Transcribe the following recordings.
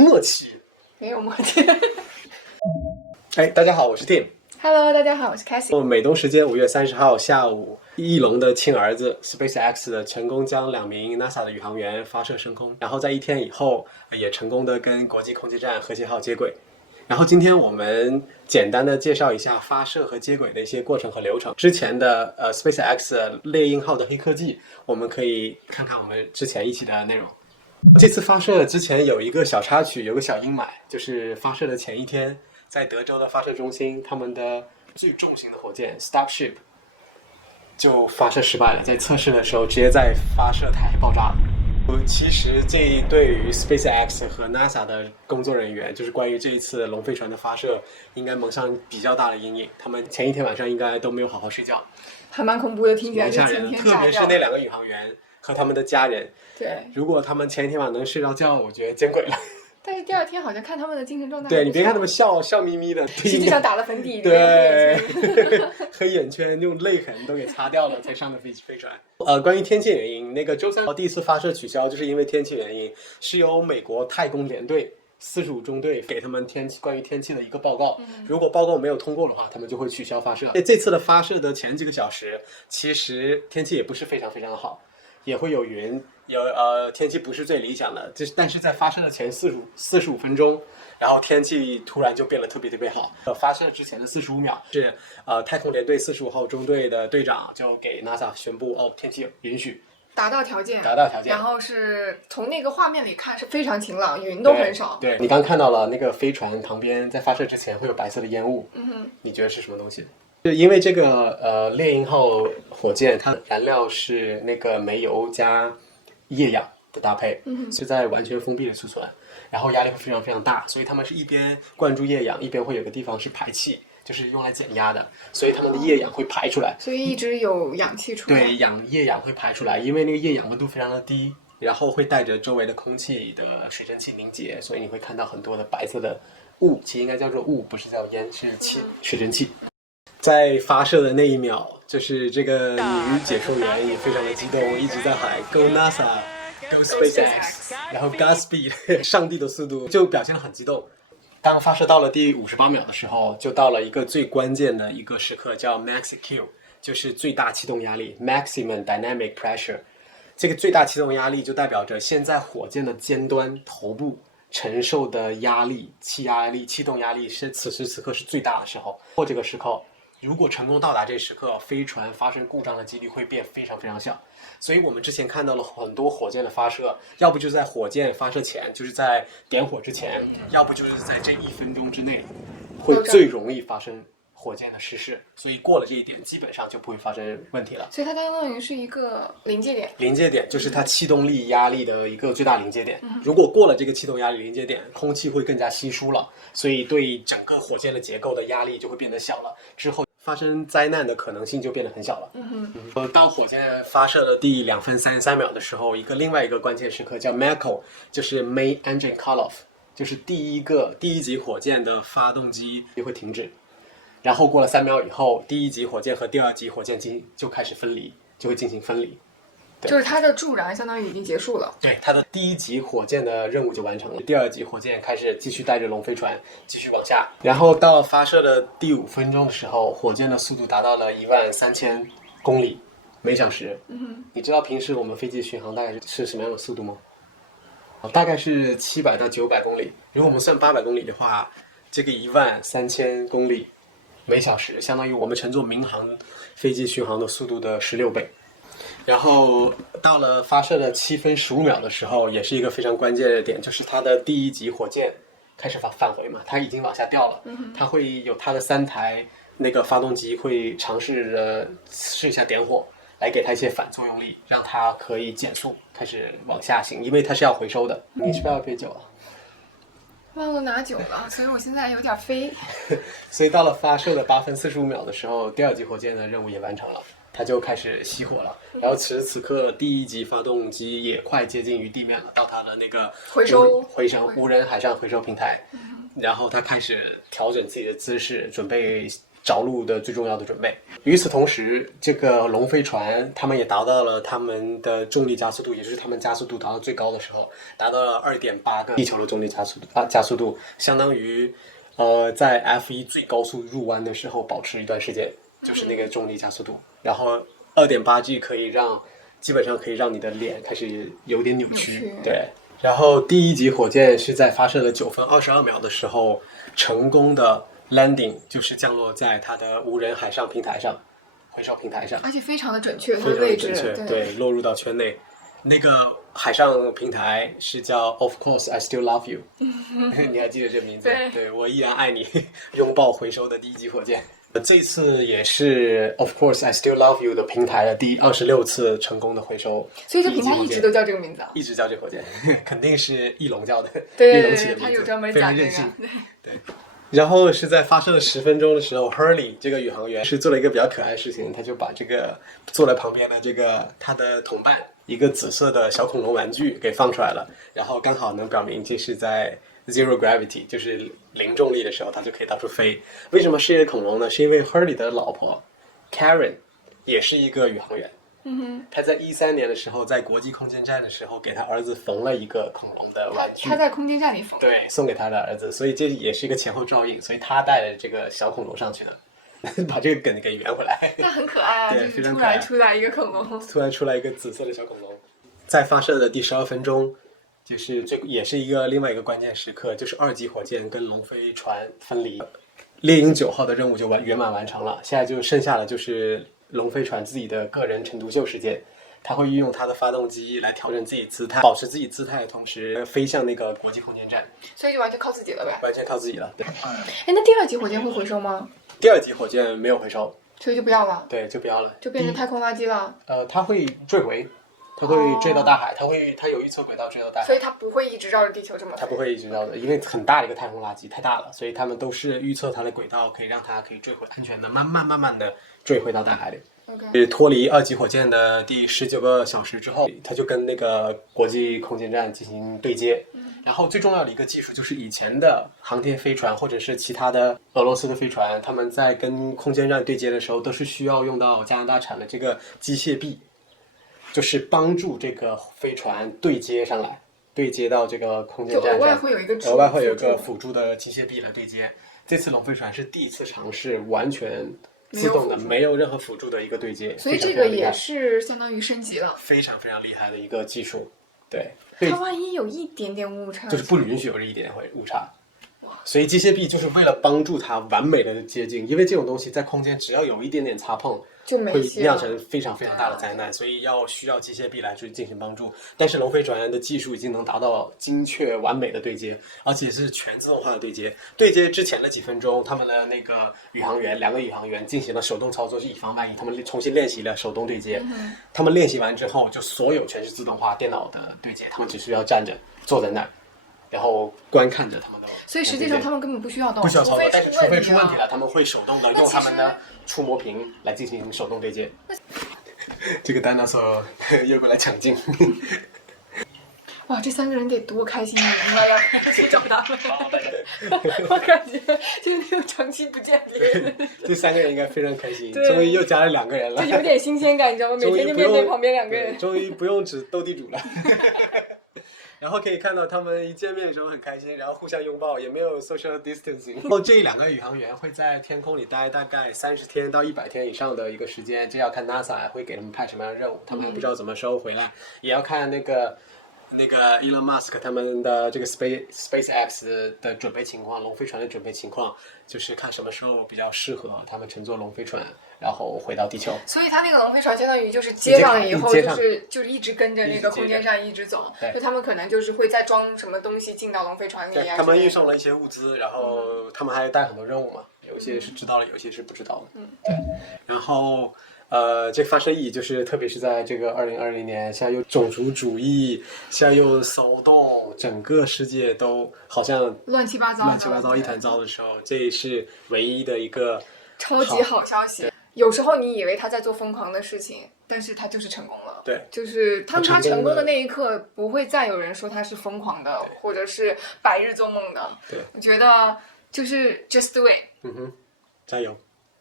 默契。没有默契。哎，大家好，我是 Tim。Hello， 大家好，我是 Cassie。美东时间5月30号下午，翼龙的亲儿子 SpaceX 的成功将2名 NASA 的宇航员发射升空，然后在1天以后也成功的跟国际空间站和谐号接轨。然后今天我们简单的介绍一下发射和接轨的一些过程和流程。之前的SpaceX 猎鹰号的黑科技，我们可以看看我们之前一期的内容。这次发射之前有一个小插曲，有个小阴霾，就是发射的前1天，在德州的发射中心，他们的最重型的火箭 Starship 就发射失败了，在测试的时候直接在发射台爆炸了。其实这对于 SpaceX 和 NASA 的工作人员，就是关于这一次龙飞船的发射，应该蒙上比较大的阴影。他们前1天晚上应该都没有好好睡觉，还蛮恐怖的，听起来蛮吓人的，特别是那2个宇航员和他们的家人。对，如果他们前1天晚上能睡着觉，我觉得见鬼了。但是第2天好像看他们的精神状态，对，你别看他们笑眯眯的，实际上打了粉底，对，黑眼圈用泪痕都给擦掉了才上的飞船。关于天气原因，那个周3第1次发射取消，就是因为天气原因，是由美国太空联队45中队给他们关于天气的一个报告。如果报告没有通过的话，他们就会取消发射。这次的发射的前几个小时，其实天气也不是非常非常的好，也会有云。天气不是最理想的，但是在发射的前45分钟，然后天气突然就变得特别特别好。发射之前的45秒是太空联队45号中队的队长就给 NASA 宣布，天气允许，达到条件，然后是从那个画面里看是非常晴朗，云都很少。对，你刚看到了那个飞船旁边在发射之前会有白色的烟雾，你觉得是什么东西？就因为这个猎鹰号火箭，它的燃料是那个煤油加液氧的搭配，是在完全封闭的储存，然后压力会非常非常大，所以他们是一边灌注液氧，一边会有个地方是排气，就是用来减压的，所以他们的液氧会排出来，所以一直有氧气出来。对，液氧会排出来，因为那个液氧温度非常的低，然后会带着周围的空气的水蒸气凝结，所以你会看到很多的白色的雾，其实应该叫做雾，不是叫烟，是水蒸气。在发射的那一秒，就是这个女解说员也非常的激动，一直在喊 Go NASA Go SpaceX， 然后 Godspeed 上帝的速度，就表现得很激动。当发射到了第58秒的时候，就到了一个最关键的一个时刻，叫 Max Q， 就是最大气动压力 Maximum Dynamic Pressure。 这个最大气动压力就代表着现在火箭的尖端头部承受的压力、气动压力是此时此刻是最大的时候。或这个时刻，如果成功到达这时刻，飞船发生故障的几率会变非常非常小。所以我们之前看到了很多火箭的发射，要不就是在火箭发射前，就是在点火之前，要不就是在这1分钟之内，会最容易发生火箭的失事。所以过了这一点，基本上就不会发生问题了。所以它相当于是一个临界点。临界点就是它气动力压力的一个最大临界点。如果过了这个气动压力临界点，空气会更加稀疏了，所以对整个火箭的结构的压力就会变得小了，之后发生灾难的可能性就变得很小了。到火箭发射的第2分33秒的时候，另外一个关键时刻叫 MECO， 就是 Main Engine Call-off， 就是第一级火箭的发动机就会停止。然后过了3秒以后，第1级火箭和第2级火箭就开始分离，就会进行分离。就是它的助燃相当于已经结束了。对，它的第1级火箭的任务就完成了，第2级火箭开始继续带着龙飞船继续往下。然后到发射的第5分钟的时候，火箭的速度达到了13000公里每小时。你知道平时我们飞机巡航大概是什么样的速度吗？大概是700到900公里。如果我们算800公里的话，这个13000公里每小时相当于我们乘坐民航飞机巡航的速度的16倍。然后到了发射的7分15秒的时候，也是一个非常关键的点，就是它的第1级火箭开始返回嘛，它已经往下掉了，它会有它的3台那个发动机会尝试试一下点火，来给它一些反作用力，让它可以减速开始往下行，因为它是要回收的。你是不是要杯酒了？忘了拿酒了，所以我现在有点飞。所以到了发射的8分45秒的时候，第2级火箭的任务也完成了，它就开始熄火了。然后此时此刻，第1级发动机也快接近于地面了，到它的那个回收无人海上回收平台。然后它开始调整自己的姿势，准备着陆的最重要的准备。与此同时，这个龙飞船他们也达到了他们的重力加速度，也就是他们加速度达到最高的时候，达到了2.8个地球的重力加速度，相当于在 F1 最高速入弯的时候保持一段时间，就是那个重力加速度。然后2.8G 基本上可以让你的脸开始有点扭曲。对。然后第一级火箭是在发射了9分22秒的时候成功的 landing， 就是降落在它的无人海上平台上，回收平台上，而且非常的准确，非常的准确，对，落入到圈内。那个海上平台是叫 Of course I still love you 你还记得这名字？对，我依然爱你，拥抱回收的第一级火箭。这次也是 Of course I still love you 的平台的第26次成功的回收，所以这平台一直都叫这个名字，一直叫这个火箭肯定是翼龙叫的，对，翼龙起的名字，他有专门非讲这个，常任性。对。然后是在发射了10分钟的时候 ，Hurley 这个宇航员是做了一个比较可爱的事情，他就把这个坐在旁边的这个他的同伴一个紫色的小恐龙玩具给放出来了，然后刚好能表明这是在 zero gravity， 就是零重力的时候，它就可以到处飞。为什么是一个恐龙呢？是因为 Hurley 的老婆 Karen 也是一个宇航员。他在13年的时候，在国际空间站的时候，给他儿子缝了一个恐龙的玩具。他在空间站里缝，对，送给他的儿子，所以这也是一个前后照应，所以他带了这个小恐龙上去的，把这个梗给圆回来。那很可爱啊，对，就是突然出来一个恐龙，突然出来一个紫色的小恐龙。在发射的第12分钟，就是这也是另外一个关键时刻，就是2级火箭跟龙飞船分离，猎鹰9号的任务就圆满完成了，现在就剩下的就是龙飞船自己的个人陈独秀时间，他会运用他的发动机来调整自己姿态，保持自己姿态的同时飞向那个国际空间站，所以就完全靠自己了呗。完全靠自己了，对。那第2级火箭会回收吗？第2级火箭没有回收，所以就不要了。对，就不要了，就变成太空垃圾了。它会坠回，它会坠到大海，它有预测轨道坠到大海，所以它不会一直绕着地球这么飞。它不会一直绕的，因为很大的一个太空垃圾太大了，所以他们都是预测它的轨道，可以让它可以坠回，安全的慢慢的坠回到大海里。Okay. 脱离2级火箭的第19个小时之后，它就跟那个国际空间站进行对接。然后最重要的一个技术就是以前的航天飞船或者是其他的俄罗斯的飞船，他们在跟空间站对接的时候，都是需要用到加拿大产的这个机械臂，就是帮助这个飞船对接上来，对接到这个空间站上，额外会有一个辅助的机械臂来对接。这次龙飞船是第一次尝试完全自动的，没有任何辅助的一个对接，所以这个也是相当于升级了，非常非常厉害的一个技术。对，它万一有一点点误差，就是不允许有这一点点误差。所以机械臂就是为了帮助它完美的接近，因为这种东西在空间只要有一点点擦碰，就没会酿成非常非常大的灾难，所以需要机械臂来去进行帮助。但是龙飞船的技术已经能达到精确完美的对接，而且是全自动化的对接。对接之前的几分钟，他们的那个2个宇航员进行了手动操作，是以防万一，他们重新练习了手动对接。他们练习完之后，就所有全是自动化电脑的对接，他们只需要站着坐在那儿，然后观看着他们的。所以实际上他们根本不需要动，不需要操作，但是除非出问题了，他们会手动的用他们的触摸屏来进行手动对接。这个 dinosaur 又过来抢镜。哇，这3个人得多开心啊！妈呀，谁找他们？我感觉就是那种长期不见面。这3个人应该非常开心，终于又加了2个人了，就有点新鲜感，你知道吗？每天就面对旁边2个人，终于不用只斗地主了。然后可以看到他们一见面的时候很开心，然后互相拥抱，也没有 social distancing。然后这2个宇航员会在天空里待大概30天到100天以上的一个时间，这要看 NASA 会给他们派什么样的任务，他们还不知道怎么收回来，也要看那个 Elon Musk 他们的这个 SpaceX 的准备情况，龙飞船的准备情况，就是看什么时候比较适合他们乘坐龙飞船然后回到地球。所以它那个龙飞船相当于就是接上了以后，就是一直跟着那个空间站一直走，就他们可能就是会再装什么东西进到龙飞船里啊。他们运送了一些物资，然后他们还带很多任务嘛，有些是知道了，有些是不知道的。对。然后这发射意义就是，特别是在这个2020年，现在又种族主义，现在又骚动，整个世界都好像乱七八糟一团糟的时候，这是唯一的一个超级好消息。有时候你以为他在做疯狂的事情，但是他就是成功了。对，就是当他成功的那一刻，不会再有人说他是疯狂的，或者是白日做梦的。对，我觉得就是 just do it。加油。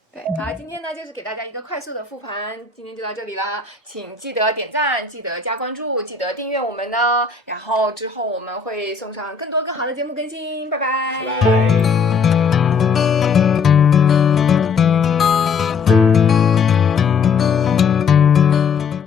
对，好，今天呢就是给大家一个快速的复盘，今天就到这里啦，请记得点赞，记得加关注，记得订阅我们呢，然后之后我们会送上更多更好的节目更新，拜拜。拜拜。